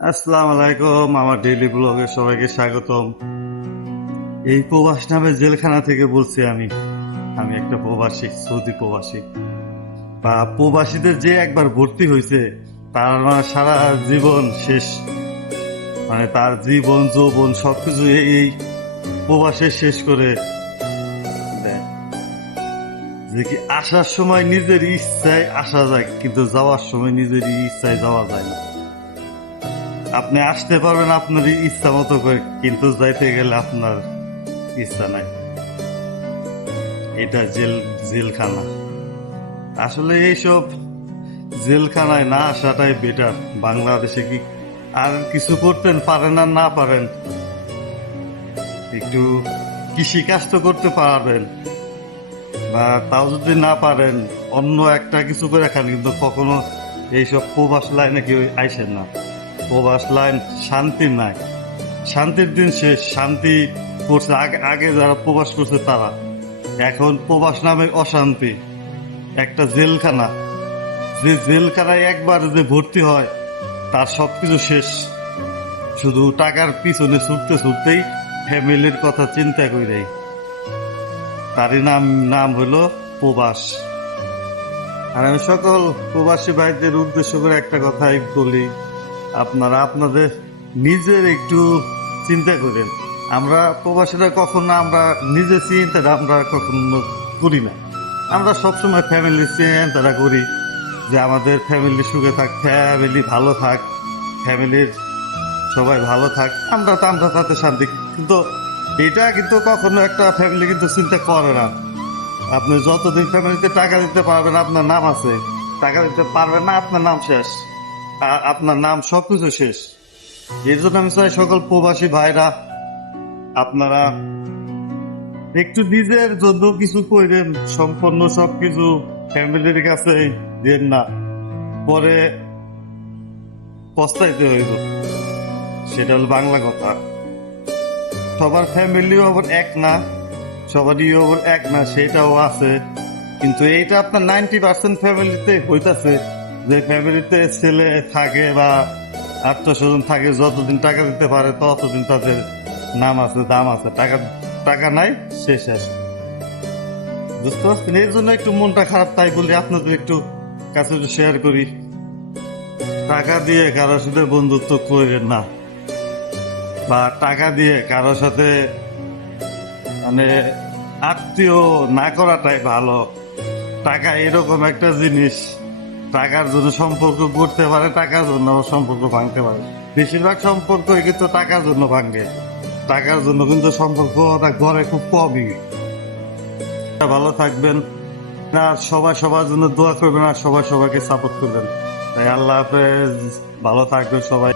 আসসালামু আলাইকুম, আমার ডেইলি ব্লগে সবাইকে স্বাগতম। এই প্রবাস নামে জেলখানা থেকে বলছি আমি আমি একটা প্রবাসী, সৌদি প্রবাসী। বা প্রবাসীদের যে একবার ভর্তি হয়েছে তার সারা জীবন শেষ, মানে তার জীবন যৌবন সবকিছু এই প্রবাসে শেষ করে দেয়। যে কি আসার সময় নিজের ইচ্ছায় আসা যায়, কিন্তু যাওয়ার সময় নিজের ইচ্ছায় যাওয়া যায় না। আপনি আসতে পারবেন আপনার ইচ্ছা মতো করে, কিন্তু যাইতে গেলে আপনার ইচ্ছা নাই। এটা জেলখানা। আসলে এইসব জেলখানায় না আসাটাই বেটার। বাংলাদেশে কি আর কিছু করতেন পারেন আর না পারেন, একটু কৃষি কাজ তো করতে পারবেন, বা তাও যদি না পারেন অন্য একটা কিছু করে খান, কিন্তু কখনো এইসব প্রবাস লাইনে কেউ আইসেন না। প্রবাস লাইন শান্তি নাই, শান্তির দিন শেষ। শান্তি করছে আগে আগে যারা প্রবাস করছে তারা, এখন প্রবাস নামে অশান্তি, একটা জেলখানা। যে জেলখানায় একবার যে ভর্তি হয় তার সবকিছু শেষ। শুধু টাকার পিছনে ছুটতে ছুটতেই ফ্যামিলির কথা চিন্তা করে, তারই নাম নাম হলো প্রবাস। আর আমি সকল প্রবাসী ভাইদের উদ্দেশ্য করে একটা কথাই বলি, আপনারা আপনাদের নিজের একটু চিন্তা করেন। আমরা প্রবাসীরা কখনো আমরা নিজের চিন্তাটা আমরা কখনো করি না। আমরা সবসময় ফ্যামিলির চিন্তাটা করি যে আমাদের ফ্যামিলি সুখে থাক, ফ্যামিলি ভালো থাক, ফ্যামিলির সবাই ভালো থাক, আমরা তাতে শান্তি। কিন্তু এটা কিন্তু কখনো একটা ফ্যামিলি কিন্তু চিন্তা করে না। আপনি যতদিন ফ্যামিলিতে টাকা দিতে পারবেন আপনার নাম আছে, টাকা দিতে পারবেন না আপনার নাম শেষ, আপনার নাম সবকিছু শেষ। এর জন্য আমি চাই সকল প্রবাসী ভাইরা আপনারা একটু নিজের জন্য কিছু করেন, সম্পূর্ণ সবকিছু ফ্যামিলির কাছে দেন না, পরে পস্তাইতে হইব। সেটা হলো বাংলা কথা। সবার ফ্যামিলিও আবার এক না, সবারই আবার এক না, সেটাও আছে। কিন্তু এইটা আপনার 90% ফ্যামিলিতে হইতাছে, যে ফ্যামিলিতে ছেলে থাকে বা আত্মীয় স্বজন থাকে, যতদিন টাকা দিতে পারে ততদিন তাদের নাম আছে, দাম আছে। টাকা টাকা নাই, শেষ আসে। বুঝতে পারছেন? এর জন্য একটু মনটা খারাপ, তাই বলি আপনাদের একটু কাছে শেয়ার করি। টাকা দিয়ে কারোর সাথে বন্ধুত্ব করেন না, বা টাকা দিয়ে কারোর সাথে মানে আত্মীয় না করাটাই ভালো। টাকা এরকম একটা জিনিস, টাকার জন্য সম্পর্ক করতে পারে, টাকার জন্য সম্পর্ক ভাঙতে পারে। বেশিরভাগ সম্পর্ক কিন্তু টাকার জন্য ভাঙে, টাকার জন্য কিন্তু সম্পর্ক ঘরে খুব কমই। ভালো থাকবেন, আর সবাই সবার জন্য দোয়া করবেন, আর সবাই সবাইকে সাপোর্ট করবেন। তাই আল্লাহ হাফেজ, ভালো থাকবেন সবাই।